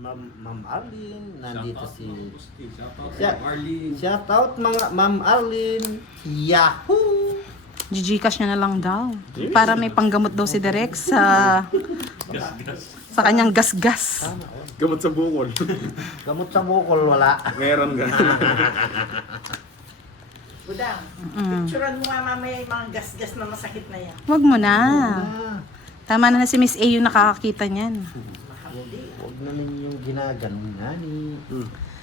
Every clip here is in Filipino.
Ma'am Arlene, nandito si... Arlene. Shout out mga Ma'am Arlene. Yahoo! Gcash niya na lang daw. Para may panggamot daw si Direk sa kanyang gas-gas. Gamot sa bukol. Gamot sa bukol, wala. Meron ka. Budang, picturean mo nga mamaya yung mga gas-gas na masakit na yan. Wag mo na. Tama na si Miss A yung nakakakita niyan. Huwag naman yung ginaganon nani.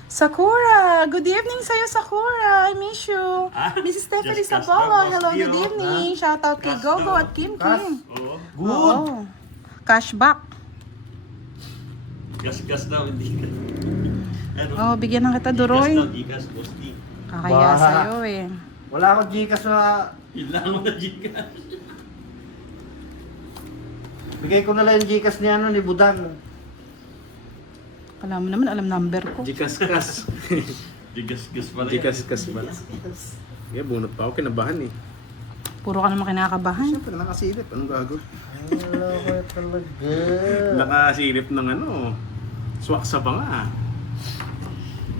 Sakura! Good evening sa'yo, Sakura! I miss you! Mrs. Stephanie Just Sabola, cast hello, na, good boss, evening! Shout out kay Cast Gogo daw. at Kim Cast. Kim. Oo. Good! Oo. Cashback. Gas-gas daw, hindi ka. Ano? Oh, bigyan ng kita, Duroy. Gas daw, Gcash, posting. Kakaya Bah. sa'yo eh. Wala akong Gcash na... Kailangan mo na Gcash. Bigay ko na lang yung Gcash ni ano ni Budang. Kala mo naman, alam number ko. Jikas-kas. Gas-gas pala yan. Jikas-kas ba? Yeah, bunot pa ako. Kinabahan eh. Puro ka naman kinakabahan. Siyempre, nakasilip. Anong gago? Wala ko talaga. Nakasilip ng ano. Swak sa banga.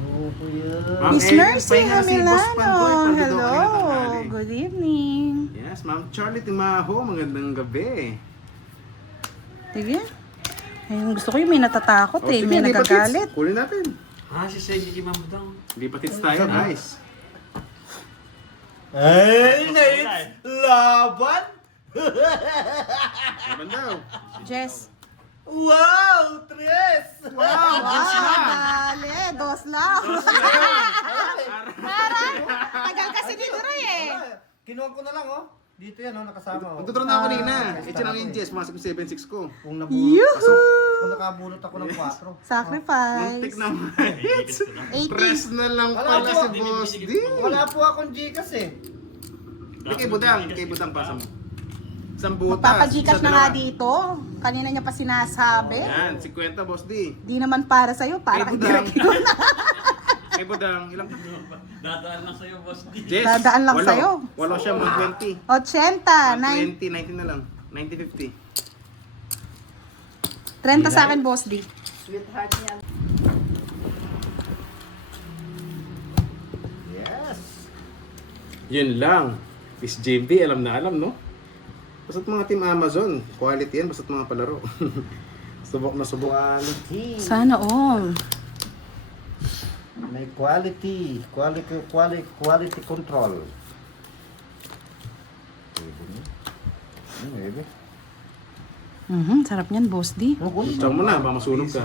Oo, kuya. Ma'am Miss Ellen, Mercy pahinga si Boss Hamilano, Pandoy, Pandoy, hello. kanina tanghali. Good evening. Yes, Ma'am Charlie Timaho. Magandang gabi. Sige. Ayun, gusto ko yung may natatakot O, eh. sige, May lipat nagagalit. hits. Kulin natin. Si Senji Kim Budang. Lipat hits tayo, guys. Ay, nice! Laban! Laban daw. Jess. Wow! Tres! Wow, Diyos na. Dali, dos lang. Parang, tagal kasi ni Duray eh. Kinuha ko na lang, oh. Dito yan, oh, nakasama, oh. Magtuturo na ako kanina. Ito lang yung Jess. Masok yung 7-6 ko. Kung nabulot, Yuhuu! kung nakabulot ako ng 4. Muntik Sacrifice. naman. 80. Press na lang pala Wala si po. Boss D. Wala po akong Gcash eh. Hindi kay Budang. Kay Budang pasa mo. Isang butas. Magpapagcash isa na nga dalawa. dito. Kanina niya pa sinasabi. Yan, 50 Boss D. Di naman para sa'yo, para kay Kay Budang. Direk yun. Kay Budang, ilang Dadaan lang sa'yo, boss D. Jess, Dadaan lang walo. sa'yo. Walo siya, 120. 80, 120, 19 na lang. 90-50. 30 sa akin, Boss D. Sweetheart niya. Yes. Yun lang. Is JB, alam na alam, no? Basta't mga team Amazon, quality yan, basta't mga palaro. Subok na subok. Quality. Sana all. May quality. Quality control. Pwede. Sarap niyan, Boss D. Diyan mo na, baka masunog ka.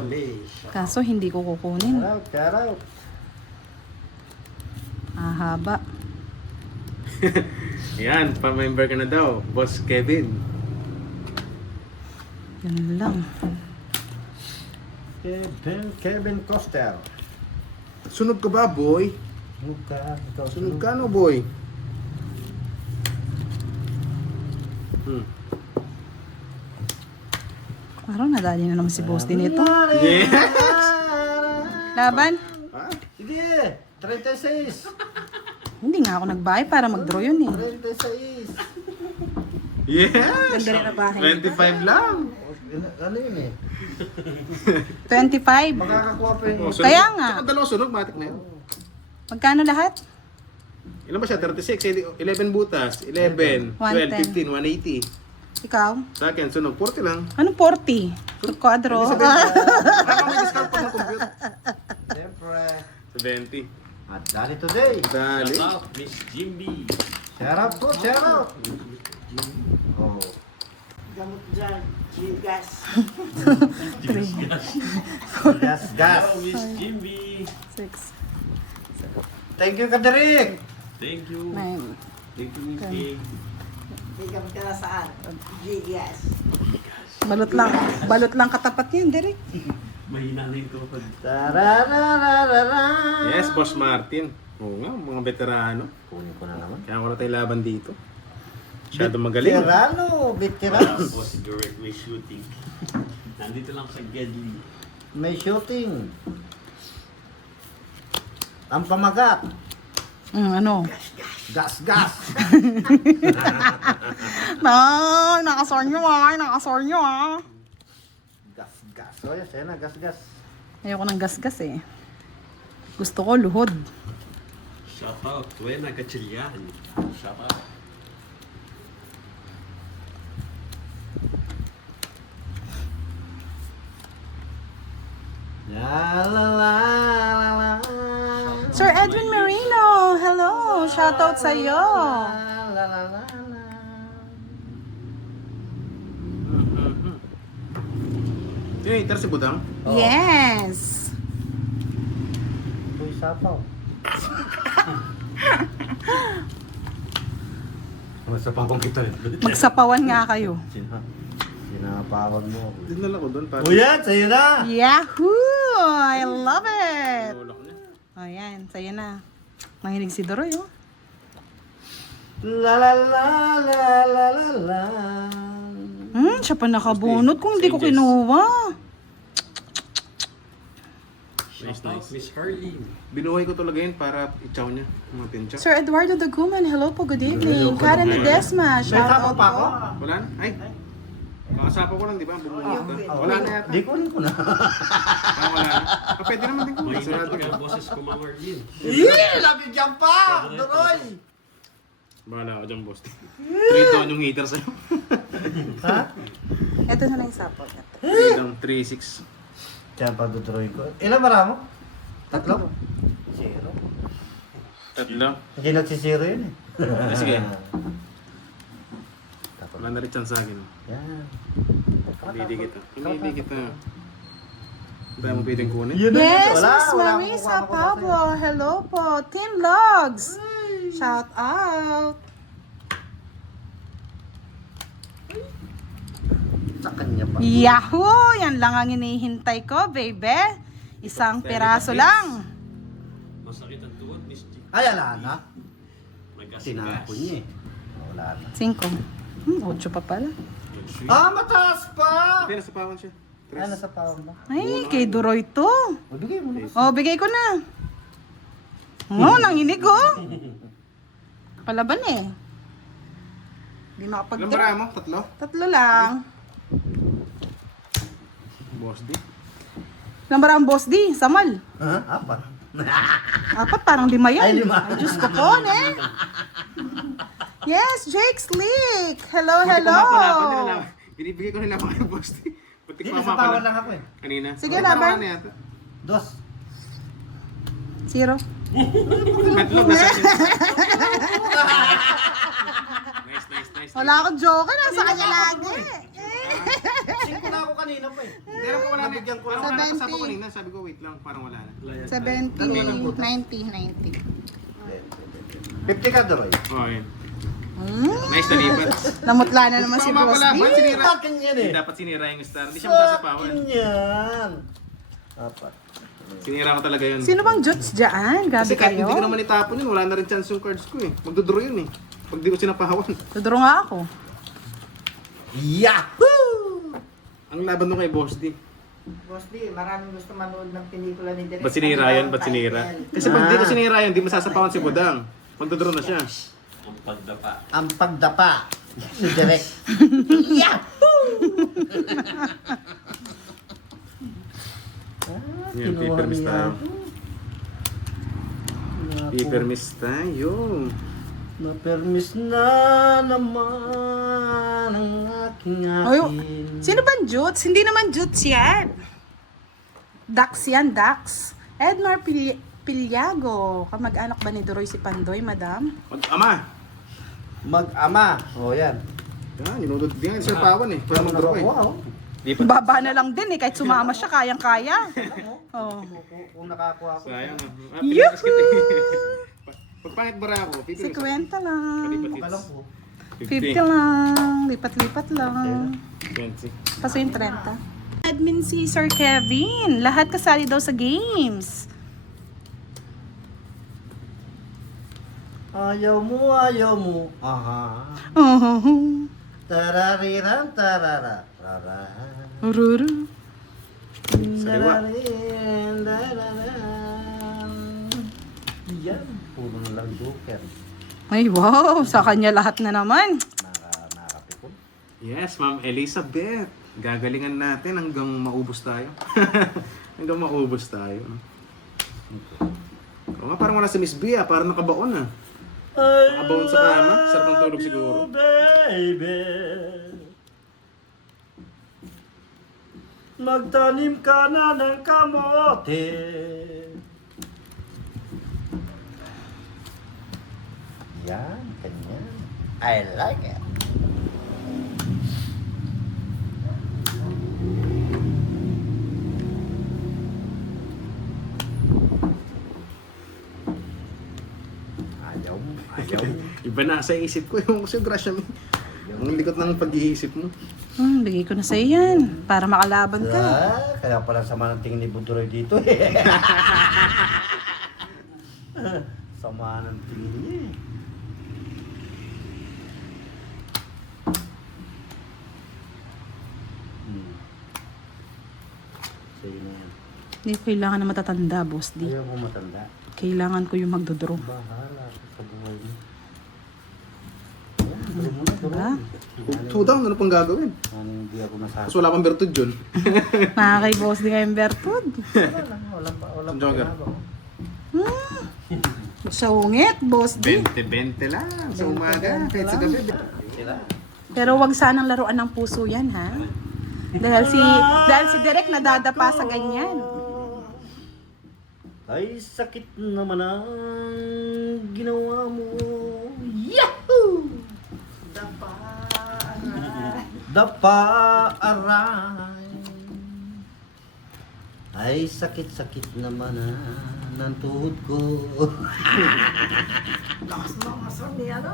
Kaso hindi ko kukunin. Shout out. Haba. Yan, pa-member ka na daw, Boss Kevin. Yan lang. Kevin Coster. Sunog ka ba, boy? Sunog ka, no, boy? Parang nadali na naman si Boss D nito. Yes! Laban? Ha? Sige, 36. Hindi nga ako nagbayad para mag-draw yun eh. 36. Yes! Ganda rin na bahay. 25 lang. Ano yun eh? 25. Makakakuha pa yun. Oh, sunog. Kaya nga. Tsaka dalawang sunog, matik na yun. Magkano lahat? Ilan ba siya? 36, 11 butas, 11, 12, 15, 180. Ikaw? Sa akin, sunog, 40 lang. Anong 40? Quadro? Baka may discount pa ng compute. Siyempre. 70. At dali today. Dali. Shout out, Miss Jimby. Share out po, share out. Oh. Gamot dyan. Gigas. Gas, gas. Hello, Miss Jimby. 6, Thank you, Kadarik. Thank you. 9. Thank you, Miss King. May gamot ka na saan? Gigas. Balot lang katapat yan, Derek. Mahina na yung tupad. Tararararara. Yes, Boss Martin. Oo nga, mga veterano. Kunin ko na naman. Kaya wala tayong laban dito. Masyado magaling. Veterano, veterano. Tapos direct may shooting. Nandito lang sa Gedli. May shooting. Ang pamagat. Ano? Gas, gas. Nakasor nyo ah. Gas, gas. O, yes, yan na, gas, gas. Ayoko ng gasgas eh. Gusto ko luhod. Shout out, Tuena Gatchalian. Shout out. La la la la la. Sir Edwin Marino, hello! Shoutout sa iyo. La la la la. Sino yung si Budang? Yes! Uy, sapaw. Masapang kita rin. Magsapawan nga kayo. Sinapawan mo. Dinala ko doon para... O yan, sa'yo na! Yahoo! I love it! Ulak niya. O yan, sa'yo na. Mahilig si Doroy, oh. La la la la la la la. Siya pa nakabunot kung hindi ko kinuha. Nice, nice. Miss Harley. Binuhay ko talaga yun para i-chow niya. Mga pincha. Sir Eduardo Daguman, hello po, good evening. Karen Ledesma, May shoutout sapaw pa ako? po. Wala na? Ay! Kakasapaw ko lang, di ba? Bumuha ka. Wala na yata. Di ko rin ko na. Parang wala na. Pwede naman din ko. May Sarado inato ka. ka boses ko, Ma'am Arlene. Nabigyan pa! Duroy! Bahala ako dyan, boss. 3 down yung heater sa'yo. Ha? Ito na lang yung sapot. 3 down, 3-6. Diyan pa duduroy ko. Ilan maramo? Tatlo? Zero. Tatlo. Hindi nagsisiro yun eh. Sige. Wala na rin chance sa akin. Yan. Pili kita. Pili kita. Dahil mo pwedeng kunin. Yun na Yes, yun. Wala, Miss wala Marisa akong kukuha Pablo, hello po. Team Logs, shout out. sa kanya pa. Yahoo! Yan lang ang hinihintay ko, baby. Isang piraso lang. Masakit ang tuwad, Miss G. Ay, ala na. Magkasigas. Tinapon niya eh. Wala na. 5. 8 pa pala. Ah, mataas pa! Hindi, nasapawan siya. Ay, nasa pawang ba? Ay, kay Duroy to. O, bigay mo na. Oh, bigay ko na. Oh, nanginig oh. Palaban eh. Hindi Ilang makapag-drop. bara mo? 3? 3 lang. Boss D. Lambar ang boss D, Samal. Ha? Apat. 4, parang 5 yan. Ay, 5. Ay, Diyos ko po, eh. Yes, Jake Slick. Hello, hello. Binibigay ko nila mga boss D. Putik Hindi, pa nasa mapa pawang na. lang ako eh. Kanina. Sige, Parang laban. ano yata? 2. 0. Matlog na sa'yo. Nice. Wala akong joker, nasa kanya lagi. 5 na ako kanina pa eh. Pero kung wala na, Nabigyan ko parang lang. wala 70. kasama ko kanina. Sabi ko, wait lang, parang wala na. 70, 90. 50 ka, Duroy. Oh, yun. Nice na lipat. Namutla na naman si Tama boss pala, D. ba't sinira? Akin yan Hindi, eh. dapat sinira yung star. Hindi siya Sa masasapawan. akin yan. Apat. Sinira ko talaga yun. Sino bang Jots dyan? Grabe Kasi kahit kayo. hindi ko naman itapon yun, wala na rin chance yung cards ko eh. Magdodraw yun eh. Pag di ko sinapahawan. Tuduro nga ako. Yahoo! Ang laban nung kay Boss D. Boss D, maraming gusto manood ng pelikula ni Direk. Ba't sinira yun? Ba't sinira? Kasi pag di ko sinira yun, di masasapawan si Budang. Magdodraw na siya. Ang pagdapa. Ang pagdapa ni Direk. Yan, paper miss tayo. Paper miss tayo. Na-permis na naman ang aking Ay, akin. sino bang Jots? Hindi naman Jots yan. Dax yan, Dax. Edmar Pilyago. Kamag-anak ba ni Duroy si Pandoy, madam? Mag-ama. Mag-ama. O yan. Yan, ninudod din siya pawan eh. Para magdraw eh. Wow. Di pa. Baba na lang din eh. Kahit sumama siya, kayang-kaya. Oh. Kung nakakuha ko. Sayang ah. Yuhuu! Pag pangit bara ako, 50 lang. Kalang po. 50 lang. Lipat-lipat lang. 20. Paso yung 30. Admin si Sir Kevin. Lahat kasali daw sa games. Ayaw mo. Aha. Oh. Tarariran tarara. Ururu. Sariwa. Tararin, dararan. Yan. Puro na lang joker. Ay, wow. Sa kanya lahat na naman. Nakapikon. Yes, Ma'am Elizabeth. Gagalingan natin hanggang maubos tayo. Hanggang maubos tayo. Oo nga, parang wala si Miss B parang nakabaon ah. Nakabaon sa kama, sarap ng tulog siguro. Baby, magtanim ka na ng kamote. Yan, ganyan. I like it. Ayaw. Iba na sa isip ko yung kasi grasya mo. Ang likot ng pag-iisip mo. Bigay ko na sa'yo yan. Para makalaban ka. Kaya pala sama ng tingin ni Buduroy dito Sama ng tingin niya Sa'yo na yan. Hindi ko kailangan na matatanda, boss. Di. Ayaw mo matanda. Kailangan ko yung magdodro. Bahala sa buhay mo. Diba? Two down, ano pang gagawin? Hindi ako nasabi. Tapos wala pang bertud yun. Nakakay boss di kayong Bertod. Wala pa. Jogger. Sa ungit, boss di. 20-20 lang sa umaga. Kahit sa gabi. Pero wag sanang laruan ng puso yan, ha? Dahil si Derek nadadapa sa ganyan. Ay, sakit naman ang ginawa mo. Yahoo! Dapa aray. Ay, sakit-sakit naman ng tuhod ko. Lakas ng asal niya no.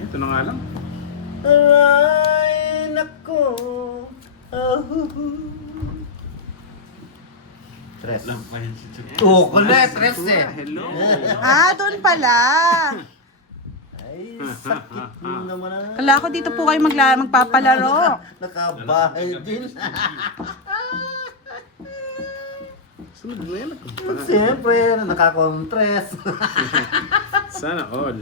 Ito na nga lang. Aray, nako. Tres. Lang pa yan si Chuck. Oh, kulit, tres eh. Hello. Doon pala. Ay, sakit naman ang... Kala ko dito po kayo magpapalaro. Nakabahay din. Sunod na yan. Siyempre, nakakontres. Sana all.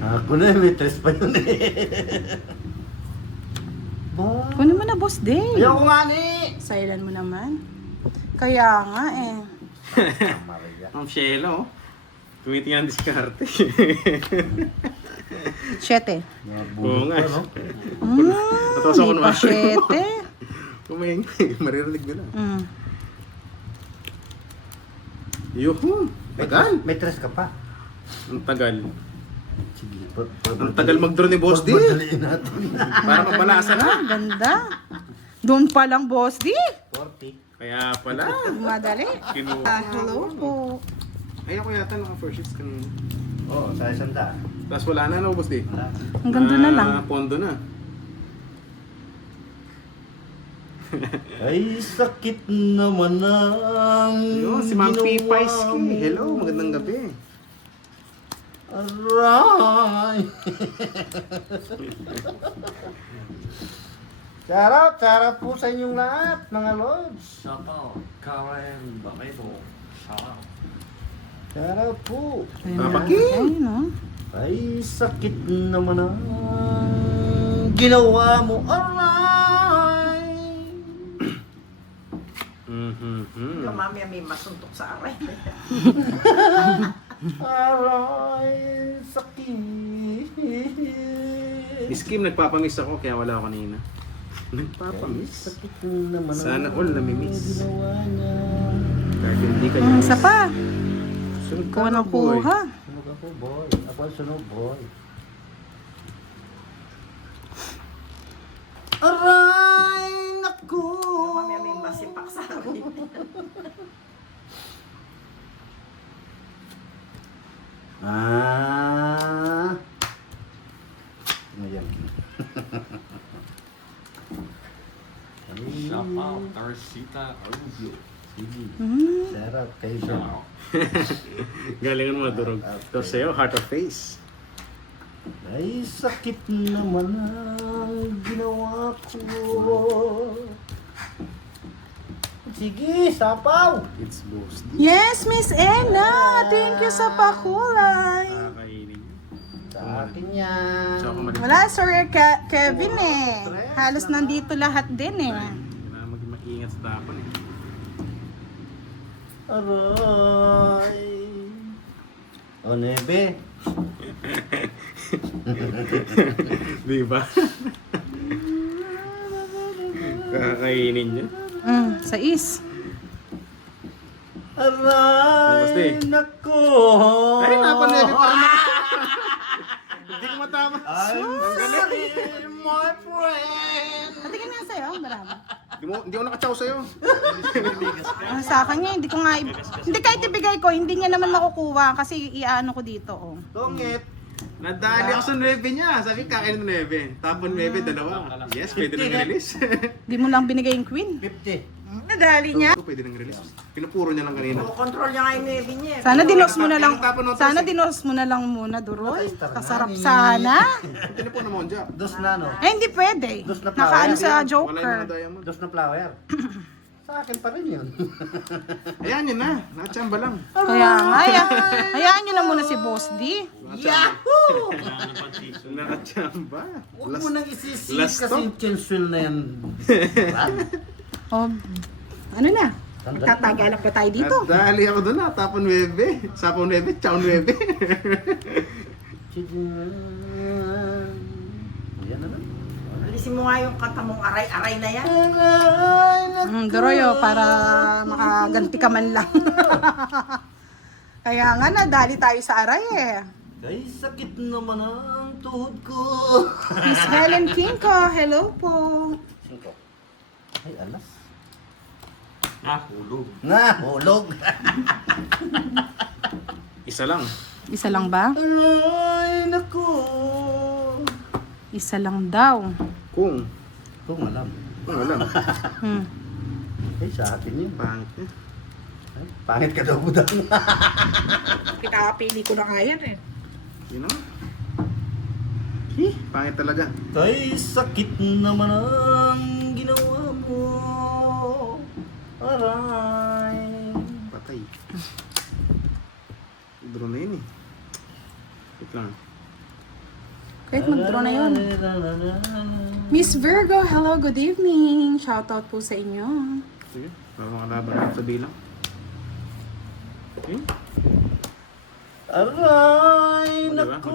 Ako na, may tres pa yun Ba? Kunin mo na, boss di. Ayoko nga ni! Silent mo naman. Kaya nga eh. Maria. Ang Sheila oh. Tumitingnan ang diskarte. 7. Oo nga. Natawas ako Hindi pa naman. 7. Kumain. Maririnig nila. Yuhu. May Tagal. May tres ka pa. Ang tagal. Sige, Ang tagal mag-draw ni Boss D. Pagmadaliin natin. Para mabalasa na. Ganda. Doon pa lang, boss di. 40. Kaya pala. Madali. Kinuha. Hello po. Ay ako yata naka-first sheets kanina. Oo, sa isang daan. Tapos wala na, no, Boss D? Wala. Hanggang doon na lang. Pondo na. Ay, sakit naman ang Yun, si Ma'am P. ginawa Paiski. mo. Hello, magandang gabi. Aray! Shout out po sa inyong lahat, mga lords. Shout out, Karen Barreto. Shout out. Shout out po. Papakin. Ay, no? Ay, sakit naman ang ginawa mo. Aray! Yung mamaya may masuntok sa aray. Aray, sakit. Miss Kim, nagpapamiss ako kaya wala ako kanina. Nagpapamiss. Sakit naman Sana all namimiss. ginawa niya. Kahit hindi ka Isa pa. Sunod ka Kuha na, ng boy. kuha. Sunog ako, boy. Ako ang sunog, boy. Aray, naku! Yung mamaya may masipak sa aray. Ngayon. Shout out, Tarsita Arubio. Sige. Hmm. Sarap kayo Shout siya. out. Galing mo madurog. Ito sa'yo, heart of face. Ay, sakit naman ang ginawa ko. Sige, sapaw. It's Boss D. Yes, Miss Ella. Thank you sa pakulay. Kakainin niya. Sa akin yan. Tsaka maliit. Wala, Sir Kevin eh. Halos nandito lahat din eh. Kailangan maging maingat sa dapan eh. Aray. O, nebe. Di ba? Kakainin niya. Sa is. Aray. Boss D. Nako. Ay, napanebe pa rin. Hindi ko matama. I'm sorry, my friend. Patingin nga sa'yo, marami. Hindi ako nakatsaw sa'yo. Sa akin nga, hindi ko nga, hindi kahit ibigay ko, hindi niya naman makukuha kasi iano ko dito, oh. Tungit. Nadali ako sa 9 niya. Sabi, kain ng 9. Tapon 9, dalawa. Yes, pwede nang release. Di mo lang binigay yung queen. 50. Nadali niya. Pwede nang release. Pinupuro niya lang kanina. Control niya nga yung baby niya. Sana dinos mo na lang, Tapon ng sana toss, dinos mo na lang muna, Duroy. Nakastar na. Kasarap sana. Pinupuro mo dyan. Dos na, no? Eh, hindi pwede. Dos na Nakaano flower. sa Wala yung Joker. mga diamond. Dos na flower. Sa akin pa rin yun. Ayan yun na. Nakachamba lang. Kaya nga, hayaan nyo na muna si Boss D. Yahoo! Nakachamba. Huwag mo nang isisig last kasi stop. yung chinsuil na yan. Oh, ano na? Magtatagalak pa tayo dito. Nadali ako doon na. Tapon 9. Sapon 9. Chow 9. Yan na lang. Alisin mo nga yung kata mong aray-aray na yan. Duroy, oh, para makaganti ka man lang. Kaya nga, nadali tayo sa aray eh. Ay, sakit naman ang tuhod ko. Miss Helen Kinko, hello po. 5. Ay, alas. Hulog. Nga, hulog. Isa lang. Isa lang ba? Ay, naku. Isa lang daw. Kung Alam. alam. Hmm. Ay, sa akin yun. Pangit niya. Ay, pangit ka daw, budang. Pinakapili ko na nga yan eh. Yun know? Pangit talaga. Ay, sakit naman ang ginawa mo. Aray. Patay. Drone na yun eh. Wait lang. Kahit mag-draw na yun. Miss Virgo, hello, good evening. Shoutout po sa inyo. Sige. Para makalaban ako sa bilang. Okay. Aray, O, diba? naku.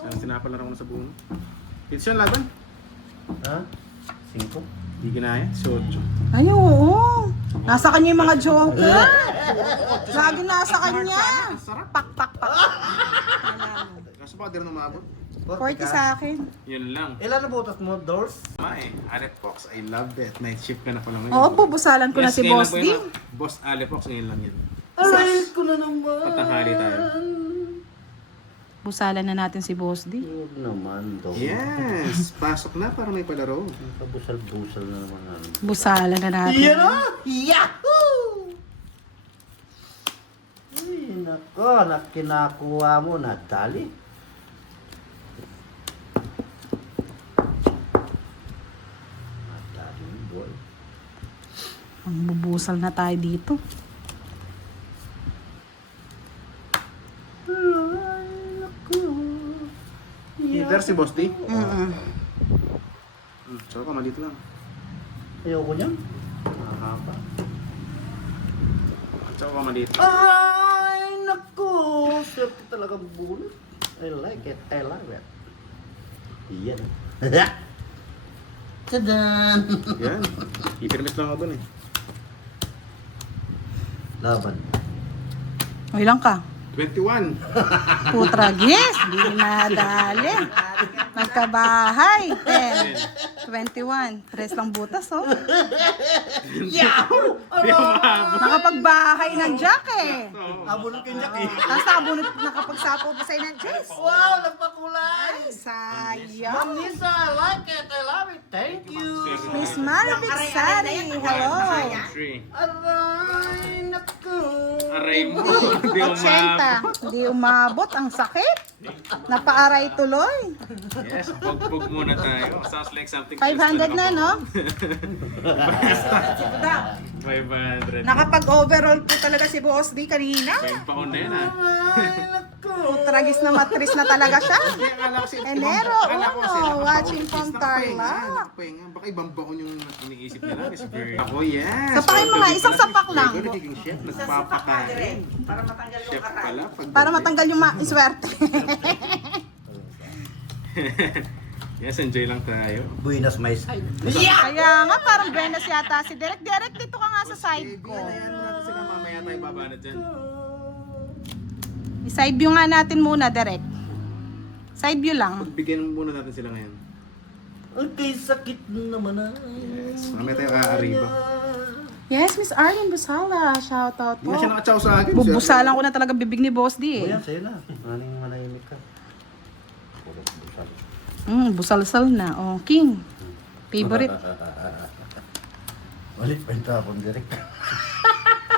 Ayan, sinapal na rin ako na sa buo. Dito siya laban. Ha? 5? Hindi ginaya. 18. Ay, oo. Nasa kanya yung mga joker. Lagi nasa kanya. Pak, pak, pak. Kaso pa, di rin umabot. 40 sa akin. Yun lang. Ilan na butas mo, Doors? Ay, Alec Fox, I love it. Night shift ka na pala ngayon. Oo, pubusalan ko na si ngayon Boss lang po D. yun, ah. Boss Alec Fox, ngayon lang yan. Aray ko na naman. Patanghali tayo. Busalan na natin si Boss D. Huwag naman, Doors. Yes! Pasok na para may palaro. Kabusal-busal na naman. Busalan na natin. Yan o! Yahoo! Ay, nako, kinakuha mo, Natalie. Natalie, boy. Ang bubusal na tayo dito. Ay, nako. Either si Boss D. Mm-mm. So, kamalit lang. Ayoko niyan. Mahaba. So, kamalit. Ay, naku! Swerte talaga bunot. I like it. I love it. Yan. Tadan! Yan. Ipirmis lang ako dun eh. Laban. O, ilang ka? 21. Putragis, di nadali. Nagkabahay, 10, 21. Tres lang butas, oh. Yahoo! Di umabot. Nakapagbahay ng Jack, eh. Abulot kay Jack eh. Tapos nabunot, nakapagsapo pa sa'yo ng Jess. Wow, nagpakulay! Sayang. Manisa, I like it. I love it. Thank you. Miss Marvic Sari, hello. 3. Aray, naku. Aray mo. Di umabot. 80. Hindi umabot, ang sakit. Napaaray tuloy. Yes, bug muna tayo. Sounds like something 500 na, no? 500. Nakapag-overall po talaga si Boss D kanina. May paon na yan ah. Tragis na matris na talaga siya. Hindi, akala ko si- Enero akala ko 1, nakapaon. watching from Nakapahinga, Tarlac. nakapahinga. Baka ibang baon yung iniisip nila. Miss Bird. Ako, yes. Sapakin mo nga, isang sapak lang. Nagiging chef, Sa sipak ka nagpapakain. direct. Para matanggal yung Chef aray. pala. Para matanggal yung swerte. Yes, enjoy lang tayo. Buenas my side. Kaya nga, parang Buenas yata si Derek. Derek, dito ka nga sa side ko. Ayan natin sila mamaya tayo babana dyan. I-side view nga natin muna, Derek. Side view lang. Bigyan muna natin sila ngayon. Okay, sakit naman ay. Yes, mamaya tayo aariba. Yes, Miss Arlene Busala. Shoutout Hindi po. na siya nakachaw sa akin. Bubusalan ko na talaga bibig ni Boss D O eh. yan, sa'yo na. Maning manahimik ka. Puro busal. Busalsal na. Oh, King. Favorite. Ulit pa yung tapon direct.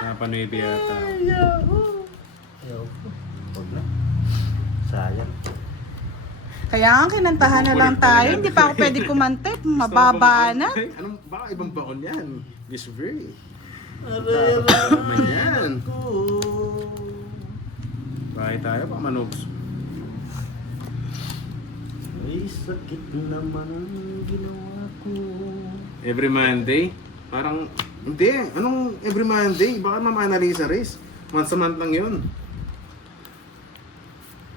Napanuibi yata. Ayaw ko. Huwag na. Sayang. Kaya ang kinantahan na lang tayo. Hindi pa ako pwede kumante. Mababa na. Ay, anong, baka ibang baon yan. Miss Very. Aray, Naman yan. ko. Bahay tayo, baka manobs. Ay, sakit naman ang ginawa ko. Every Monday? Parang, hindi. Anong every Monday? Baka Ma'am Annalisa Reyes. Once a month lang yun.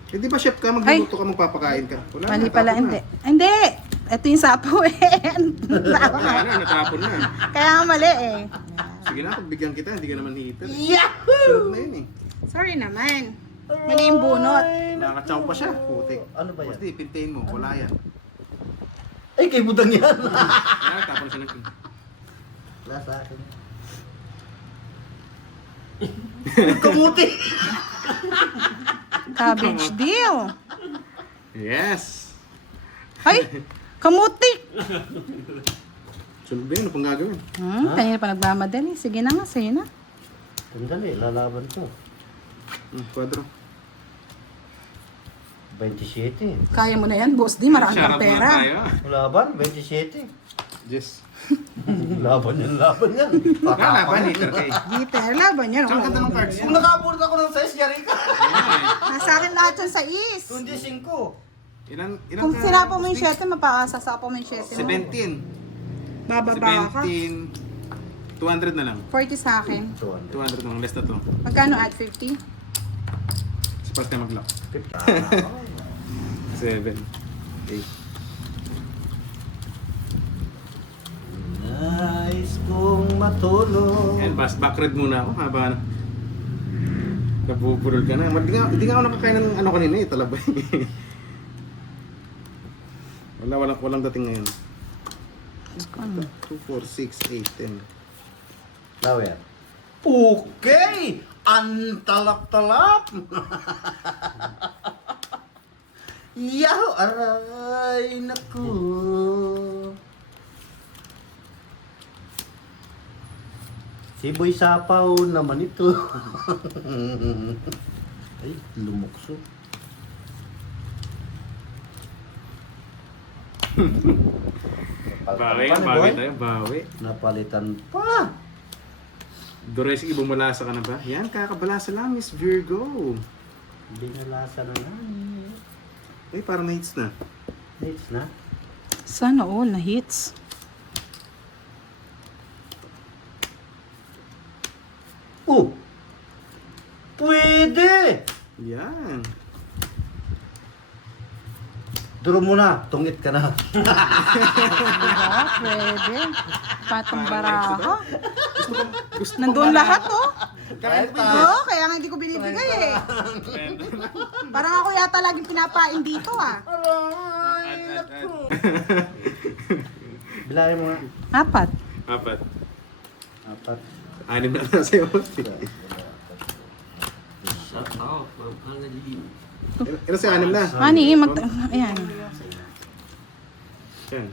Hindi ba chef ka? Magluluto ka, magpapakain ka? Wala Mali na, pala, tapon hindi. Hindi! Ito yung sapo eh. Na. Wala na, natapon na. Kaya nga mali eh. Sige na, pagbigyan kita, hindi ka naman heater. Sunod na yun eh. Sorry naman. Mali yung bunot. Nakakachaw pa siya, putik. Ano ba yan? Basta pintayin mo, wala yan. Ay, kay budang yan. Kaya tapon siya ng... Wala sa akin. Kamuti. Cabbage deal. Yes! Ay! Kamutik! Sunod ba yun? Ano pang gagawin? Kanina pa nagmamadali. Sige na nga, sa'yo na. Sandali, lalaban ko. Kwadro. 27. Kaya mo na yan, boss. Di, marami kang Shoutout muna pera. tayo. Laban, 27. Yes. Laban yan. Lalaban, heater ka eh. Gitter, laban yan. Tsaka ang ganda ng cards. Kung nakapulot ako ng size, yari ka. Nasa akin lahat yan sa is. Kundi 5. Ilan Kung ka? sinapo mo yung 7, mapasasapo mo yung 7 mo. 17. Bababa ka. 17. 200 na lang. 40 sa akin. 200 na lang. Less na to. Magkano at 50? Suppose ka mag-lock. 7. 8. Nice kong matulog. And back red muna ako. Haba na. Nabubulol ka na. Hindi nga ako nakakain ng ano kanina eh. Talabay. Walang dating ngayon. 2, 4, 6, 8, 10. Now yan. Okay! Antalap-talap! Yaw! Aray! Naku! Si Boy Sapaw naman ito. Ay, lumukso. Bawi Napalitan pa ni bawi Boy. tayo. Bawi. Napalitan pa. Dores, bumalasa ka na ba? Yan, kakabalasa lang, Miss Virgo. Binalasa na nga. Ay, parang na-hits na. Hits na. Sana all na hits. Oh! Pwede! Yan. Duro mo na, tungit ka na. Diba? Pwede. Patong baraha. Gusto Nandun lahat oh. Kahit Oo, kaya nga hindi ko binibigay eh. Parang ako yata laging pinapain dito ah. Bilayan mo nga. 4. Apat. 4. 6 na lang sa'yo. Shout out, Ma'am Annalyn. Ilan sa 6 na? Ani, ayan. Yan.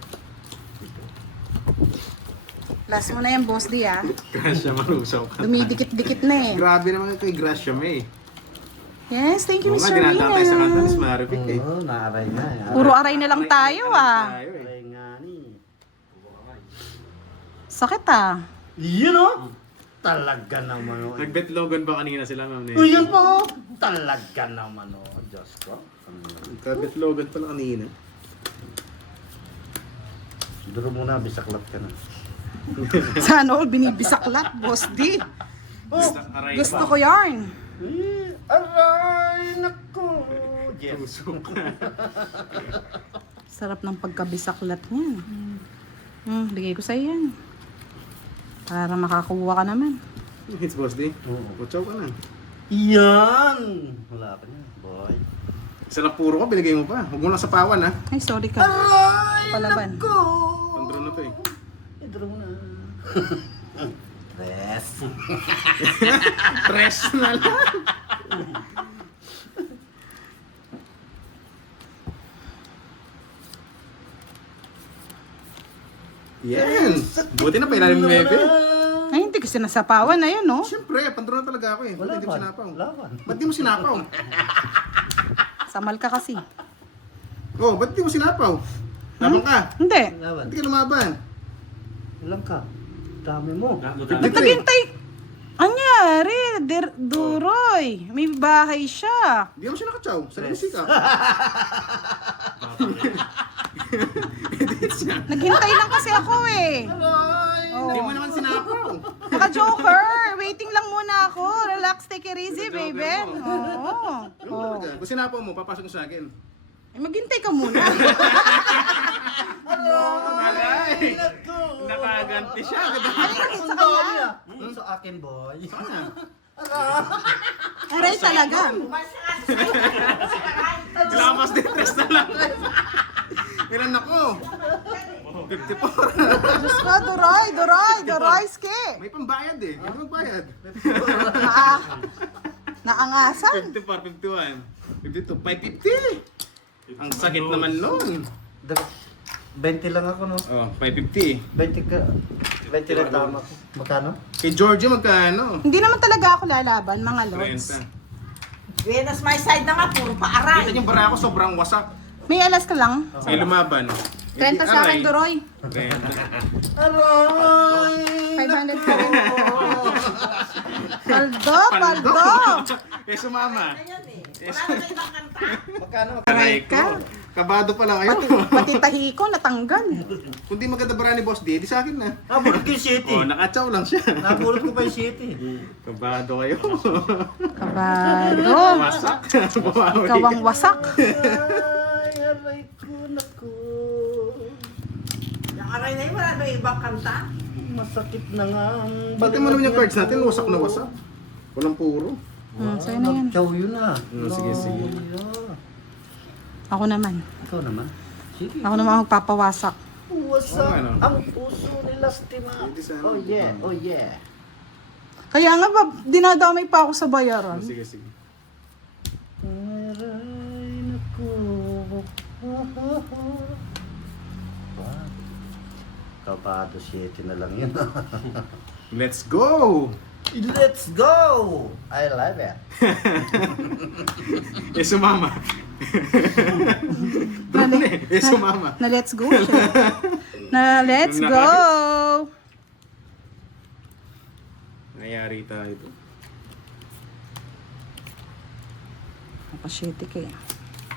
Last mo na yan, boss D ah. Gracia, malusaw ka. Dumidikit-dikit na eh. Grabe naman kay Gracia May. Yes, thank you, Oo nga, Mr. dinadaan tayo sa kanta ni Rina. Marivic eh. Oo, naaray na eh. Puro aray na lang tayo ah. Tayo eh. Aray nga ni. Sakit ah. Yun o! Talaga naman o. Nagbetlogan ba kanina sila, ma'am? Uy, yan pa o! Talaga naman o. Diyos ko. Nagbetlogan pala kanina. Duro muna, bisaklat ka na. Sana all binibisaklat, Boss D. Aray Gusto pa. ko yarn. Aray, naku! Yes. Usok. Sarap ng pagkabisaklat niyan. Bigay ko sa'yo yan. Para makakuha ka naman. Hits, Boss D. Oo. Kutsaw ka na. Yan! Wala ka na, boy. Isa na puro ko, binigay mo pa. Huwag mo lang sa pawan, ha? Ay, sorry ka. Aray, Palaban. naku! Pandro na to eh. Idro na. Tres. Tres na lang. Yan! Buti na pailalim ng Bebe. Ay, hindi ko sinasapawan na yun, no? Siyempre, pandro na talaga ako eh. Wala Ba't di mo ba? sinapaw? Laban. Ba't di mo sinapaw? Samal ka kasi. Oh, ba't di mo sinapaw? Laban ka. Hindi. Laban. Hindi ka lumaban. Ilang ka? Dami mo. Naghintay. Anyari, Duroy. May bahay siya. Hindi mo siya nakatsaw. Sa musika. Naghintay lang kasi ako eh. Hindi mo naman sinapaw. Naka-joker. Waiting lang muna ako. Relax, take it easy, baby. Oo. Ano talaga? Kung sinapaw mo, papasok mo sa akin. Eh, maghintay ka muna. Malay! Nakaganti siya. Ang dami ah. Sa akin, boy. Aray talaga. Kailangan mas detres na lang. Ilan ako? 54. Diyos ko, Duroy, ski. May pambayad eh. Ano magbayad? Naangasan. 54, 51, 52, 550. Ang sakit naman nun. 20 lang ako, no? Oh, 550. 20 ka. 20 lang tama ko. Magkano? Kay Giorgio magkano? Hindi naman talaga ako lalaban, mga lods. 30. Venus my side na nga, puro Kita paaray. niyo bara ako sobrang wasak. May alas ka lang. May lumaban. 30 sa akin, Duroy. 30. Aray! 500 pa rin. Paldo. Eh sumama. Ayun eh. Wala na ibang kanta. Magkano? Aray ko. Kabado pala kayo. Pati tahi ko, natanggal. Kung di maganda bara ni Boss D, di sa akin na. Nabulot ko yung city. Oh, nakatsaw lang siya. Nabulot ko pa yung city. Kabado kayo. Kabado. Wasak. Bawawi. Ikaw ang wasak. Ay, aray ko, naku. Yung aray na yun, wala na ibang kanta. Masakit na nga ang Bakit mo naman yung cards natin? Wasak na wasak. Walang puro. Sa'yo na yan. Nagtsaw yun ah. Sige, sige. Yeah. Ako naman. Ikaw naman. Sige. Ako naman magpapawasak. Wasak Oo, ano? ang puso ni Lastima. Hindi sana. Oh yeah, oh yeah. Kaya nga ba, dinadamay pa ako sa bayaran. Sige, sige. Aray, naku. Kabado 7 na lang yun. Let's go! Let's go! I love it. Eh sumama. Doon eh. Eh sumama. Na let's go siya. Na let's go! Nangyari tayo ito. Napasyete ka eh.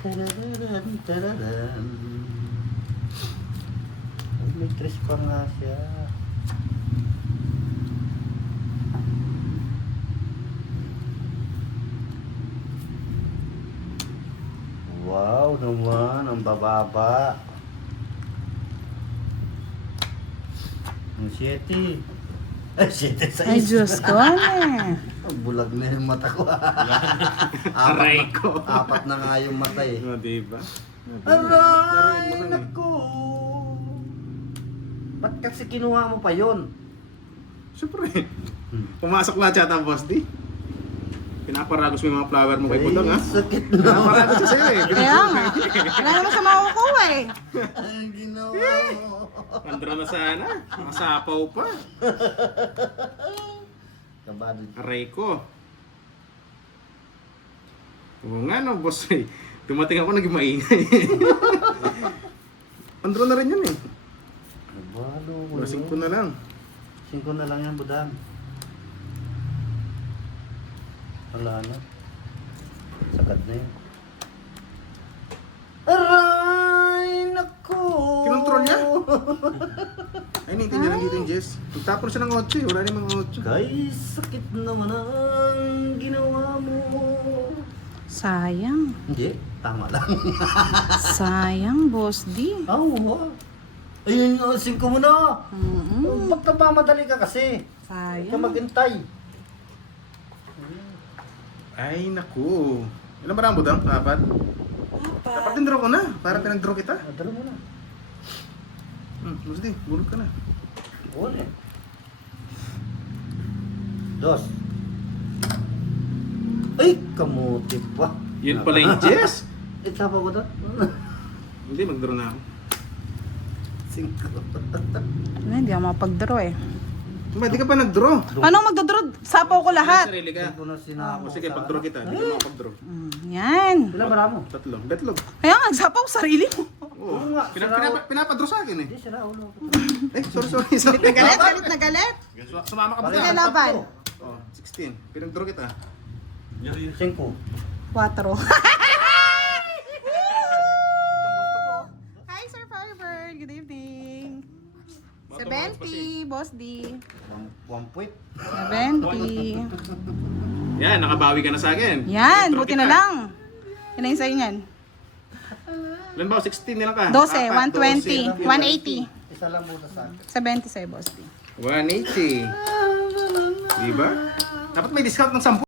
Tararan, tararan. Ay, may tres pa nga siya. Wow naman, ang bababa. Ang 7. Ay, 7 sa Ay, Diyos ko, eh. Bulag na yung mata ko. Aray ko. Apat na nga yung mata eh. Oh, diba? Aray, naku! Ba't kasi kinuha mo pa yun? Siyempre. Pumasok lahat yata ang Boss D. Pinaparagos mo yung mga flower mo kay Budang, ha? Sakit na. Pinaparagos siya sa'yo, eh. Kaya nga. Wala naman siya makukuha eh. Ang ginawa mo. Andra na sana. Nakasapaw pa. Kabado. Aray ko. Oo nga no, boss. Eh. Dumating ako, naging maingay. Andro na rin yun eh. Nabalo ko. Wala 5 na lang. 5 na lang yan, budang. Wala na. Sakat na yun. Aray, naku! Kinontrol niya? Ay, naintin niya lang dito yung Jess. Magtapon siya ng 8 eh. Wala namang 8. Kay sakit naman ang ginawa mo. Sayang. Hindi, tama lang. Sayang, Boss D. Oo. Ayun, 5 mo na. Mm-mm. Ba't nagmamadali ka kasi? Huwag ka Sayang. maghintay. Ay, naku. Ilan ba na ang budang? 4? Dapat din draw ko na. Para pinag-draw kita. Dalo mo na. Boss D, bulog ka na. Uli. 2. Ay, kamuti pa. Yun pala yung Jess. Itapa ko doon. Hindi, mag-draw na ako. 5. Hindi ako mapag-draw eh. Ba, di ka pa nag-draw? Paano magdodraw? Sapaw ko lahat. Sarili ka. Ito na sinama. O sige, pag-draw kita. Hindi ka makapag-draw. Yan. Ilan ba mo? 3. Betlog. Kaya nga, sapaw sarili mo. Oo. Oo nga, Pinapadraw sa akin eh. Hindi, sira ulo ko. Sorry. Galit na galit. Sumama ka ba? Sige, laban. Oh, 16. Pinag-draw kita. 5. 4. Hi, Sir Firebird. Good evening. 70, Boss D. 1 point. 70. Yan, nakabawi ka na sa akin. Yan, Draw buti kita. na lang. Yan na yung sa'yo niyan. Ilan ba? 16 nilang ka? 12, 120. 120, 180. Isa lang muna sa akin. 70 sa'yo, Boss D. 180. Diba? Dapat may discount ng 10.